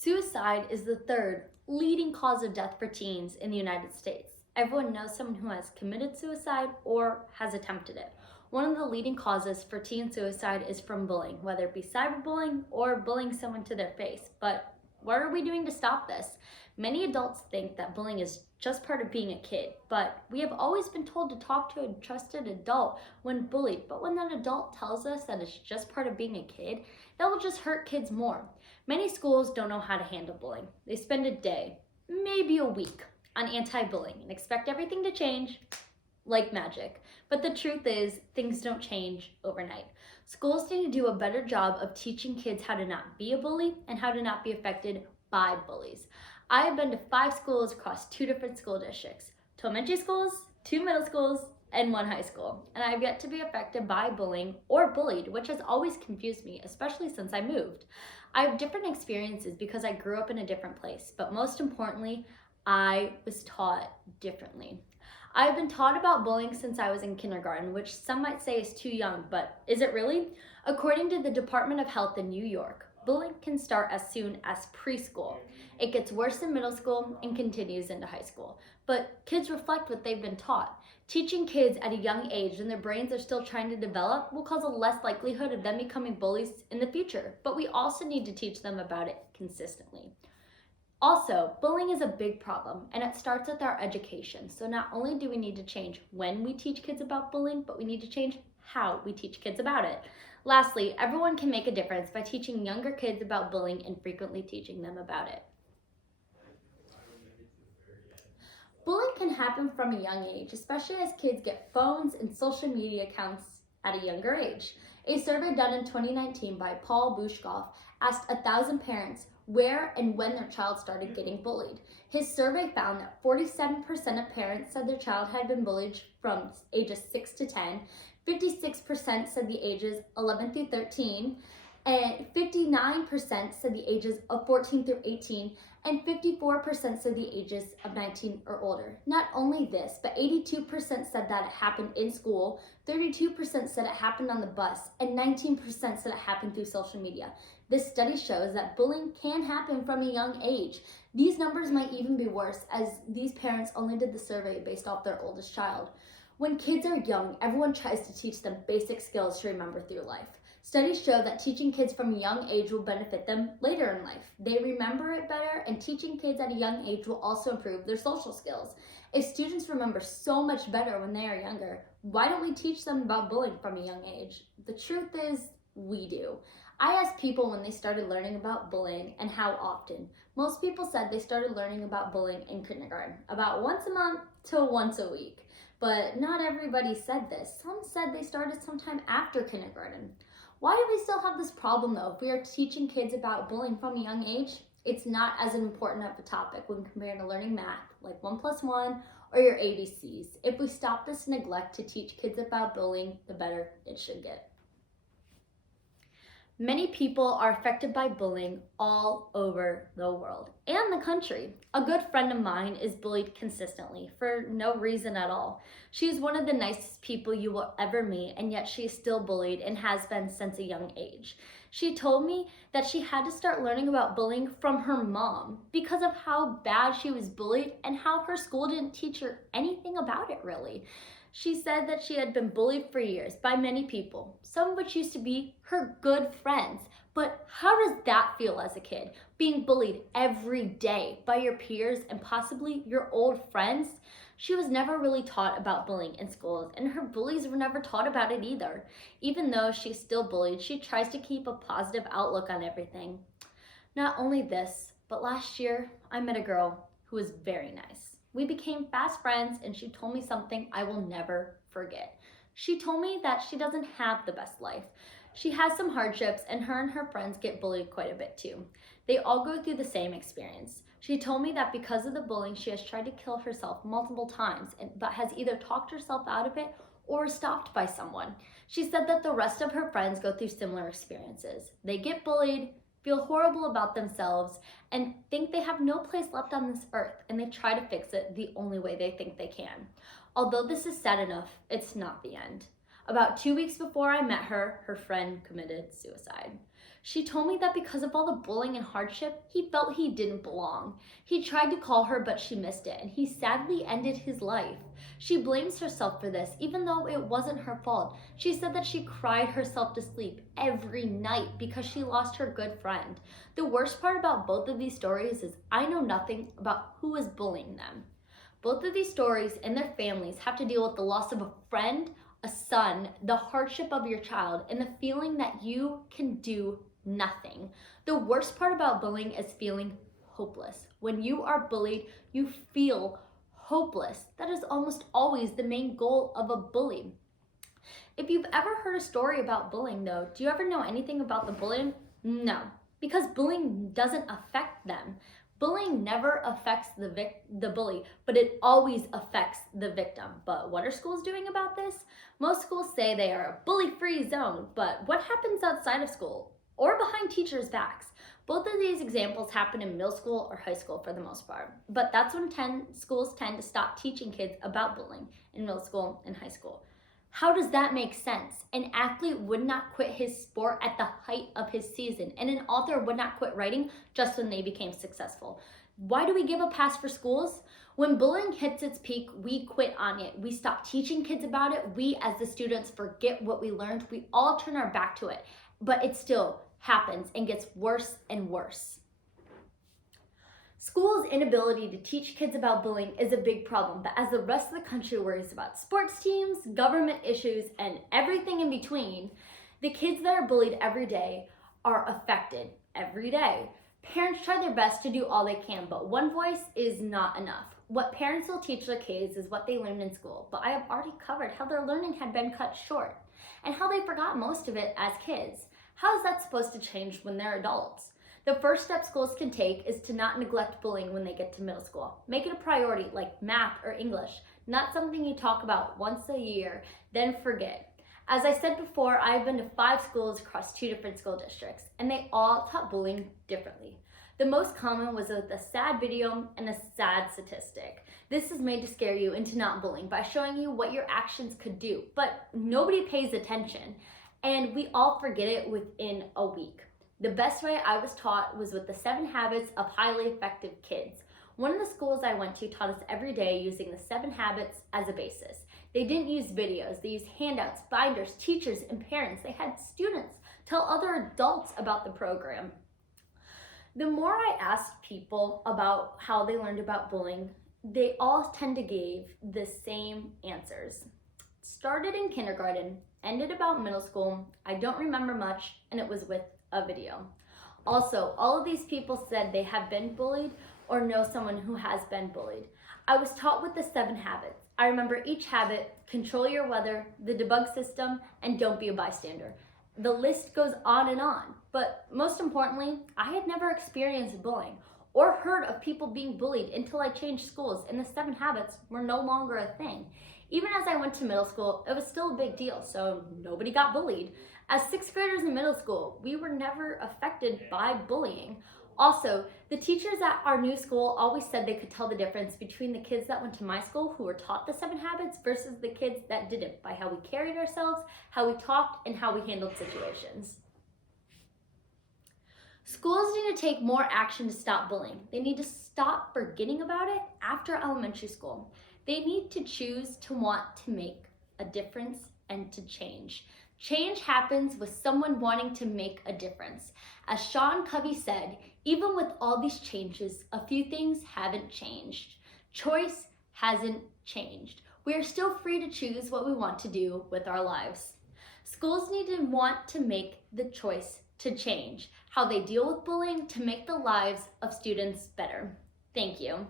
Suicide is the third leading cause of death for teens in the United States. Everyone knows someone who has committed suicide or has attempted it. One of the leading causes for teen suicide is from bullying, whether it be cyberbullying or bullying someone to their face. But what are we doing to stop this? Many adults think that bullying is just part of being a kid, but we have always been told to talk to a trusted adult when bullied. But when that adult tells us that it's just part of being a kid, that will just hurt kids more. Many schools don't know how to handle bullying. They spend a day, maybe a week, on anti-bullying and expect everything to change like magic. But the truth is, things don't change overnight. Schools need to do a better job of teaching kids how to not be a bully and how to not be affected by bullies. I have been to 5 schools across 2 different school districts, 2 elementary schools, 2 middle schools, and 1 high school. And I have yet to be affected by bullying or bullied, which has always confused me, especially since I moved. I have different experiences because I grew up in a different place, but most importantly, I was taught differently. I've been taught about bullying since I was in kindergarten, which some might say is too young, but is it really? According to the Department of Health in New York, bullying can start as soon as preschool. It gets worse in middle school and continues into high school. But kids reflect what they've been taught. Teaching kids at a young age when their brains are still trying to develop will cause a less likelihood of them becoming bullies in the future. But we also need to teach them about it consistently. Also, bullying is a big problem, and it starts with our education. So not only do we need to change when we teach kids about bullying, but we need to change how we teach kids about it. Lastly, everyone can make a difference by teaching younger kids about bullying and frequently teaching them about it. Bullying can happen from a young age, especially as kids get phones and social media accounts at a younger age. A survey done in 2019 by Paul Bushkoff asked 1,000 parents where and when their child started getting bullied. His survey found that 47% of parents said their child had been bullied from ages 6 to 10, 56% said the ages 11 through 13, and 59% said the ages of 14 through 18, and 54% said the ages of 19 or older. Not only this, but 82% said that it happened in school, 32% said it happened on the bus, and 19% said it happened through social media. This study shows that bullying can happen from a young age. These numbers might even be worse, as these parents only did the survey based off their oldest child. When kids are young, everyone tries to teach them basic skills to remember through life. Studies show that teaching kids from a young age will benefit them later in life. They remember it better, and teaching kids at a young age will also improve their social skills. If students remember so much better when they are younger, why don't we teach them about bullying from a young age? The truth is, we do. I asked people when they started learning about bullying and how often. Most people said they started learning about bullying in kindergarten, about once a month to once a week. But not everybody said this. Some said they started sometime after kindergarten. Why do we still have this problem though? If we are teaching kids about bullying from a young age, it's not as important of a topic when compared to learning math, like 1 plus 1 or your ABCs. If we stop this neglect to teach kids about bullying, the better it should get. Many people are affected by bullying all over the world and the country. A good friend of mine is bullied consistently for no reason at all. She is one of the nicest people you will ever meet, and yet she is still bullied and has been since a young age. She told me that she had to start learning about bullying from her mom because of how bad she was bullied and how her school didn't teach her anything about it really. She said that she had been bullied for years by many people, some of which used to be her good friends. But how does that feel as a kid? Being bullied every day by your peers and possibly your old friends? She was never really taught about bullying in schools, and her bullies were never taught about it either. Even though she's still bullied, she tries to keep a positive outlook on everything. Not only this, but last year I met a girl who was very nice. We became fast friends, and she told me something I will never forget. She told me that she doesn't have the best life. She has some hardships, and her friends get bullied quite a bit too. They all go through the same experience. She told me that because of the bullying, she has tried to kill herself multiple times, but has either talked herself out of it or was stopped by someone. She said that the rest of her friends go through similar experiences. They get bullied, feel horrible about themselves, and think they have no place left on this earth, and they try to fix it the only way they think they can. Although this is sad enough, it's not the end. About 2 weeks before I met her, her friend committed suicide. She told me that because of all the bullying and hardship, he felt he didn't belong. He tried to call her, but she missed it, and he sadly ended his life. She blames herself for this, even though it wasn't her fault. She said that she cried herself to sleep every night because she lost her good friend. The worst part about both of these stories is I know nothing about who is bullying them. Both of these stories and their families have to deal with the loss of a friend, a son, the hardship of your child, and the feeling that you can do nothing. The worst part about bullying is feeling hopeless. When you are bullied, you feel hopeless. That is almost always the main goal of a bully. If you've ever heard a story about bullying though, do you ever know anything about the bullying? No, because bullying doesn't affect them. Bullying never affects the bully, but it always affects the victim. But what are schools doing about this? Most schools say they are a bully-free zone, but what happens outside of school or behind teachers' backs? Both of these examples happen in middle school or high school for the most part, but that's when schools tend to stop teaching kids about bullying in middle school and high school. How does that make sense? An athlete would not quit his sport at the height of his season, and an author would not quit writing just when they became successful. Why do we give a pass for schools? When bullying hits its peak, we quit on it. We stop teaching kids about it. We, as the students, forget what we learned. We all turn our back to it, but it still happens and gets worse and worse. Schools' inability to teach kids about bullying is a big problem, but as the rest of the country worries about sports teams, government issues, and everything in between, the kids that are bullied every day are affected every day. Parents try their best to do all they can, but one voice is not enough. What parents will teach their kids is what they learned in school, but I have already covered how their learning had been cut short and how they forgot most of it as kids. How is that supposed to change when they're adults? The first step schools can take is to not neglect bullying when they get to middle school. Make it a priority like math or English, not something you talk about once a year, then forget. As I said before, I've been to 5 schools across 2 different school districts, and they all taught bullying differently. The most common was with a sad video and a sad statistic. This is made to scare you into not bullying by showing you what your actions could do, but nobody pays attention, and we all forget it within a week. The best way I was taught was with the 7 Habits of Highly Effective Kids. One of the schools I went to taught us every day using the 7 habits as a basis. They didn't use videos, they used handouts, binders, teachers, and parents. They had students tell other adults about the program. The more I asked people about how they learned about bullying, they all tend to give the same answers. Started in kindergarten, ended about middle school, I don't remember much, and it was with a video. Also, all of these people said they have been bullied or know someone who has been bullied. I was taught with the 7 habits. I remember each habit: control your weather, the debug system, and don't be a bystander. The list goes on and on, but most importantly, I had never experienced bullying or heard of people being bullied until I changed schools and the 7 habits were no longer a thing. Even as I went to middle school, it was still a big deal, so nobody got bullied. As 6th graders in middle school, we were never affected by bullying. Also, the teachers at our new school always said they could tell the difference between the kids that went to my school who were taught the 7 habits versus the kids that didn't, by how we carried ourselves, how we talked, and how we handled situations. Schools need to take more action to stop bullying. They need to stop forgetting about it after elementary school. They need to choose to want to make a difference and to change. Change happens with someone wanting to make a difference. As Sean Covey said, even with all these changes, a few things haven't changed. Choice hasn't changed. We are still free to choose what we want to do with our lives. Schools need to want to make the choice to change how they deal with bullying to make the lives of students better. Thank you.